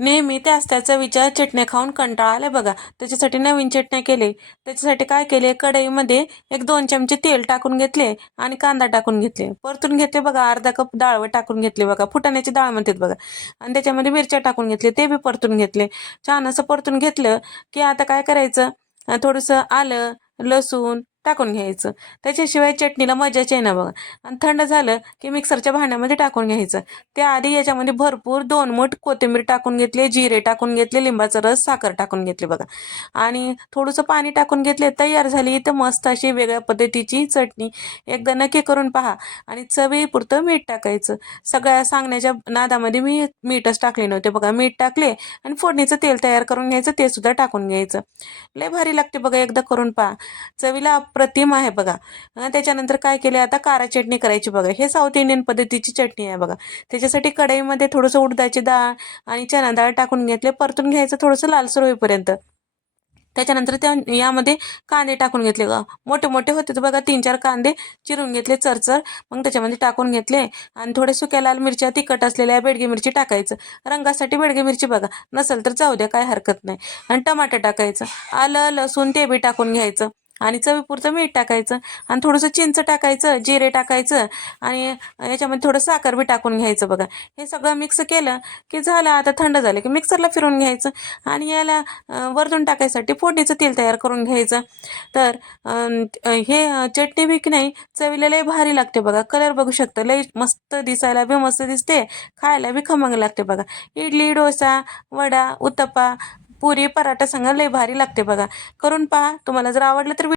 नेहमी त्याच त्याचा विचार चटण्या खाऊन कंटाळा आले बघा. त्याच्यासाठी नवीन चटण्या केले. त्याच्यासाठी काय केले? कढईमध्ये एक दोन चमचे तेल टाकून घेतले आणि कांदा टाकून घेतले. परतून घेतले बघा अर्धा कप डाळ टाकून घेतले बघा. फुटाण्याची डाळ म्हणतात बघा. आणि त्याच्यामध्ये मिरच्या टाकून घेतले ते बी परतून घेतले. छान असं परतून घेतलं की आता काय करायचं? थोडंसं आलं लसूण टाकून घ्यायचं. त्याच्याशिवाय चटणीला मजाच आहे ना बघा. आणि थंड झालं की मिक्सरच्या भांड्यामध्ये टाकून घ्यायचं. त्याआधी याच्यामध्ये भरपूर दोन मूठ कोथिंबीर टाकून घेतले जिरे टाकून घेतले लिंबाचा रस साखर टाकून घेतले बघा. आणि थोडंसं पाणी टाकून घेतले तयार झाली इथं मस्त अशी वेगळ्या पद्धतीची चटणी एकदा नक्की करून पहा. आणि चवीपुरतं मीठ टाकायचं. सगळ्या सांगण्याच्या नादामध्ये मी मीठच टाकले नव्हते बघा. मीठ टाकले आणि फोडणीचं तेल तयार करून घ्यायचं ते सुद्धा टाकून घ्यायचं. लय भारी लागते बघा एकदा करून पहा. चवीला प्रतिम आहे बघा. त्याच्यानंतर काय केले आता? कारा चटणी करायची बघा. हे साऊथ इंडियन पद्धतीची चटणी आहे बघा. त्याच्यासाठी कढईमध्ये थोडंसं उडदाची डाळ आणि चना डाळ टाकून घेतले. परतून घ्यायचं थोडंसं लालसर होईपर्यंत. त्याच्यानंतर त्या यामध्ये कांदे टाकून घेतले. मोठे मोठे होते तर बघा तीन चार कांदे चिरून घेतले चरचर. मग त्याच्यामध्ये टाकून घेतले आणि थोडे सुक्या लाल मिरच्या तिखट असलेल्या बेडगी मिरची टाकायचं. रंगासाठी बेडगी मिरची बघा. नसेल तर जाऊ द्या काय हरकत नाही. आणि टमाटर टाकायचं. आलं लसूण ते बी टाकून घ्यायचं. आणि चवीपुरतं मीठ टाकायचं आणि थोडंसं चिंच टाकायचं जिरे टाकायचं आणि याच्यामध्ये थोडं साखर बी टाकून घ्यायचं बघा. हे सगळं मिक्स केलं की झालं आता थंड झालं की मिक्सरला फिरून घ्यायचं आणि याला वरतून टाकायसाठी फोडणीचं तेल तयार करून घ्यायचं. तर हे चटणी बी की नाही चवीला लई भारी लागते बघा. कलर बघू शकतं लई मस्त दिसायला बी मस्त दिसते खायला बी खमंग लागते बघा. इडली डोसा वडा उत्तप्पा पुरी पराठा संग लय भारी लागते बघा. करून पहा तुम्हाला जर आवडलं तर